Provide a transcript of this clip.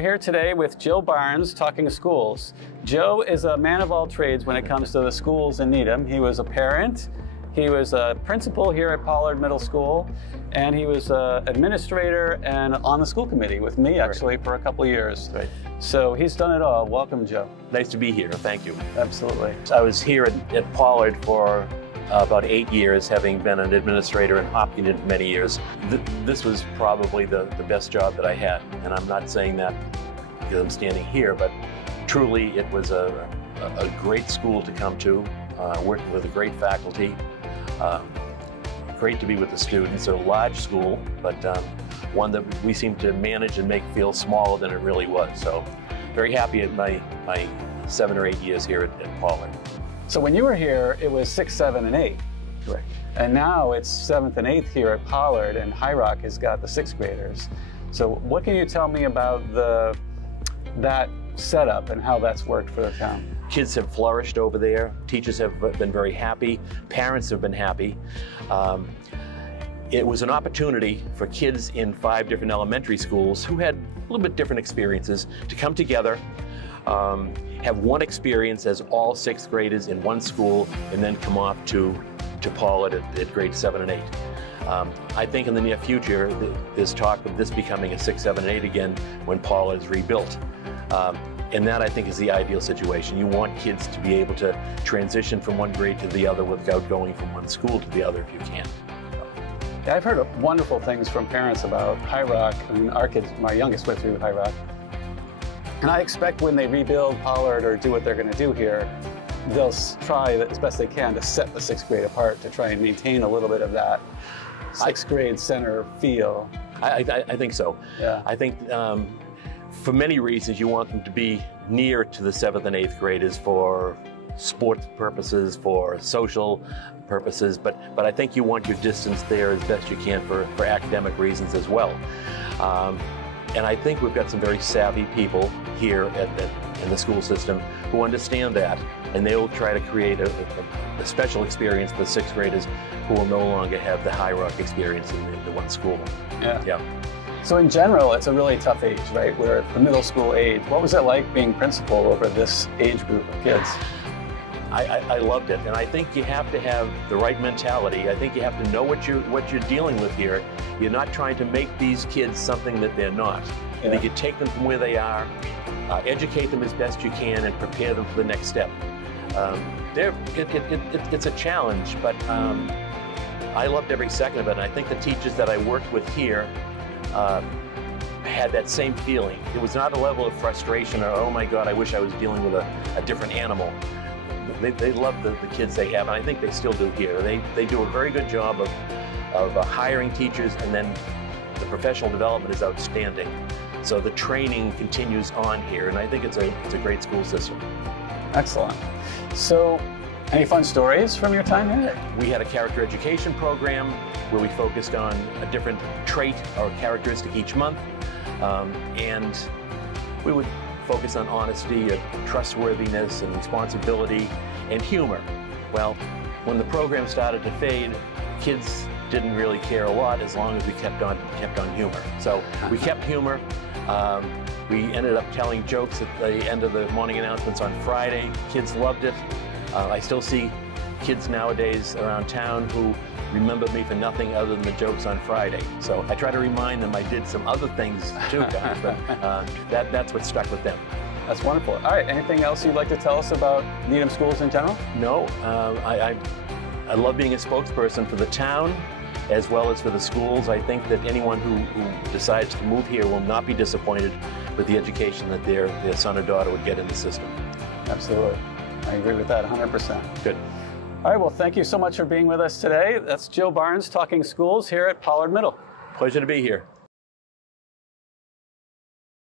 We're here today with Joe Barnes talking schools. Joe is a man of all trades when it comes to the schools in Needham. He was a parent, he was a principal here at Pollard Middle School, and he was an administrator and on the school committee with me actually for a couple of years. Right. So he's done it all. Welcome, Joe. Nice to be here. Thank you. Absolutely. I was here at Pollard for about 8 years, having been an administrator in Hopkins for many years. This was probably the best job that I had, and I'm not saying that because I'm standing here, but truly it was a great school to come to, working with a great faculty, great to be with the students. A large school, but one that we seemed to manage and make feel smaller than it really was. So very happy at my 7 or 8 years here at Pollard. So when you were here, it was 6, 7, and 8. Correct. And now it's 7th and 8th here at Pollard, and High Rock has got the 6th graders. So what can you tell me about that setup and how that's worked for the town? Kids have flourished over there. Teachers have been very happy. Parents have been happy. It was an opportunity for kids in 5 different elementary schools who had a little bit different experiences to come together, have one experience as all 6th graders in one school, and then come off to Pollard at grades 7 and 8. I think in the near future, there's talk of this becoming a 6, 7, and 8 again when Pollard is rebuilt. And that, I think, is the ideal situation. You want kids to be able to transition from one grade to the other without going from one school to the other if you can. Yeah, I've heard wonderful things from parents about High Rock. I mean, our kids, my youngest went through High Rock. And I expect when they rebuild Pollard or do what they're going to do here, they'll try as best they can to set the 6th grade apart to try and maintain a little bit of that 6th grade center feel. I think so. Yeah. I think for many reasons you want them to be near to the 7th and 8th graders for sports purposes, for social purposes, but I think you want your distance there as best you can for academic reasons as well. And I think we've got some very savvy people here in the school system who understand that, and they will try to create a special experience for 6th graders who will no longer have the High Rock experience in the one school. Yeah. Yeah. So in general, it's a really tough age, right? We're at the middle school age. What was it like being principal over this age group of kids? I loved it, and I think you have to have the right mentality. I think you have to know what you're dealing with here. You're not trying to make these kids something that they're not. Yeah. I think you take them from where they are, educate them as best you can, and prepare them for the next step. It's a challenge, but I loved every second of it, and I think the teachers that I worked with here had that same feeling. It was not a level of frustration or, oh my God, I wish I was dealing with a different animal. They love the kids they have, and I think they still do here. They do a very good job of hiring teachers, and then the professional development is outstanding. So the training continues on here, and I think it's a great school system. Excellent. So, any fun stories from your time here? We had a character education program where we focused on a different trait or characteristic each month, and we would focus on honesty, trustworthiness, and responsibility, and humor. Well, when the program started to fade, kids didn't really care a lot as long as we kept on humor. So we kept humor. We ended up telling jokes at the end of the morning announcements on Friday. Kids loved it. I still see kids nowadays around town who remember me for nothing other than the jokes on Friday. So I try to remind them I did some other things too, guys, but that's what stuck with them. That's wonderful. All right, anything else you'd like to tell us about Needham schools in general? No, I love being a spokesperson for the town as well as for the schools. I think that anyone who decides to move here will not be disappointed with the education that their son or daughter would get in the system. Absolutely. I agree with that 100%. Good. All right, well, thank you so much for being with us today. That's Joe Barnes talking schools here at Pollard Middle. Pleasure to be here.